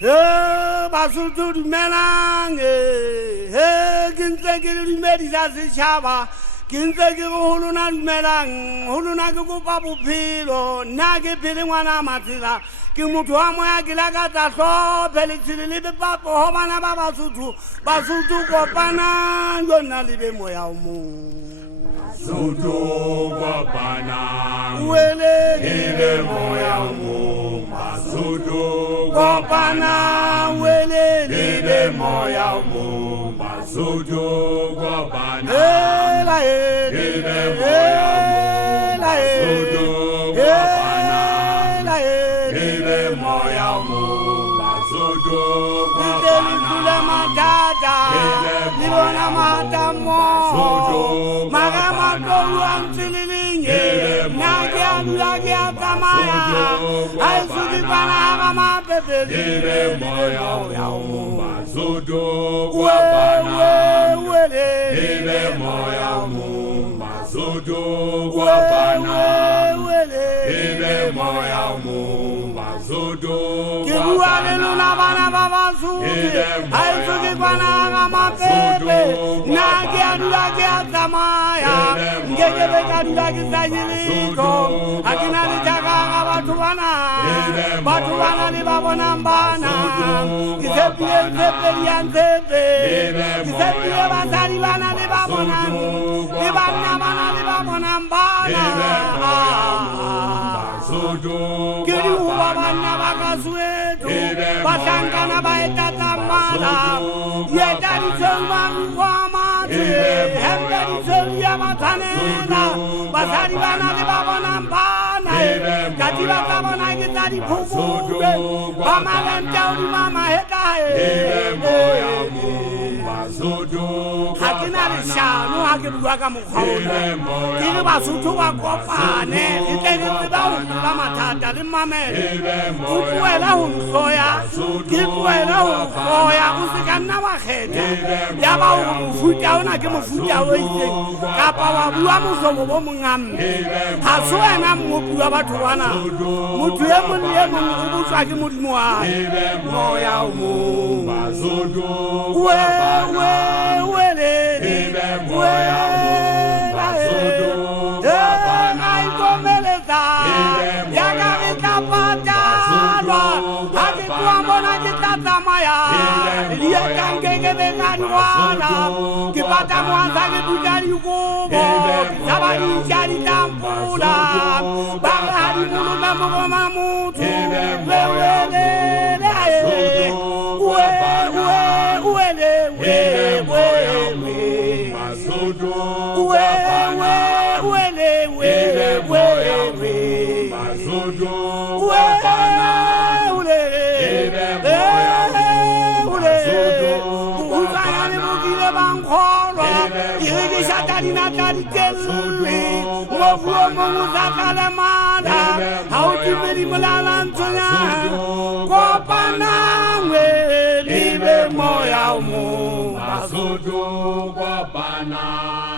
Basutu melang, Kinzaki medicine shava, Kinzaki Huluna melang, Hulunaku Papu Pilo, Nagi Pilimana Matila, Kimutuama Gilagata, so Pelicili Papo, Homana Basutu, Basutu Kopana, Yona Libe Moyamu. Sutu Kopana, Wele Libe Moyamu, Basutu Kopana, Wele Libe Moyamu, Basutu Kopana, Libe Moyamu, Basutu Kopana, Libe Moyamu, Basutu Kopana, Libona Matamo, Magamato, Antililinge, Nagia Tamaya, I should be Panama Pepe, Libe Moyamu, Basutu Kopana, Libe Moyamu, Basutu Kopana, Libe Moyamu, Basutu Kibualuna Baba Suki, I should be Panama Pepe, Nagia Tamaya, Gagabeka Zayilico, Akinari Jaga Batuana, Libabonambana, Giuseppe Zeppelian Zeppe, Giuseppe Basarivana Libabonan, Libanamana Libabonambana, Kiruabana Bagasueto, Batangana Baeta Tamala, Yetari Selman Wamati, Hemberi Selia Matanena, Basarivana Libabonambana, Kativa Kabana Gitari Pupu, Mama Tauri Mama Heta, Hakinari Shanu Hakibuaka Mukhona, Kiribasutu Wakopane, Italy Lamatata, the Mame, Ukuela Soya, Kikuela Soya, Usikanawa Head, Yaba Futa, Nakamufuta, Kapa, Lamus of Womangam, Hasuana Mupabatuana, Mutuamun, Ubusaki Mutmua, Moya Mu, how to very Malantoya, Kopana, Libe Moya, Basutu Kopana.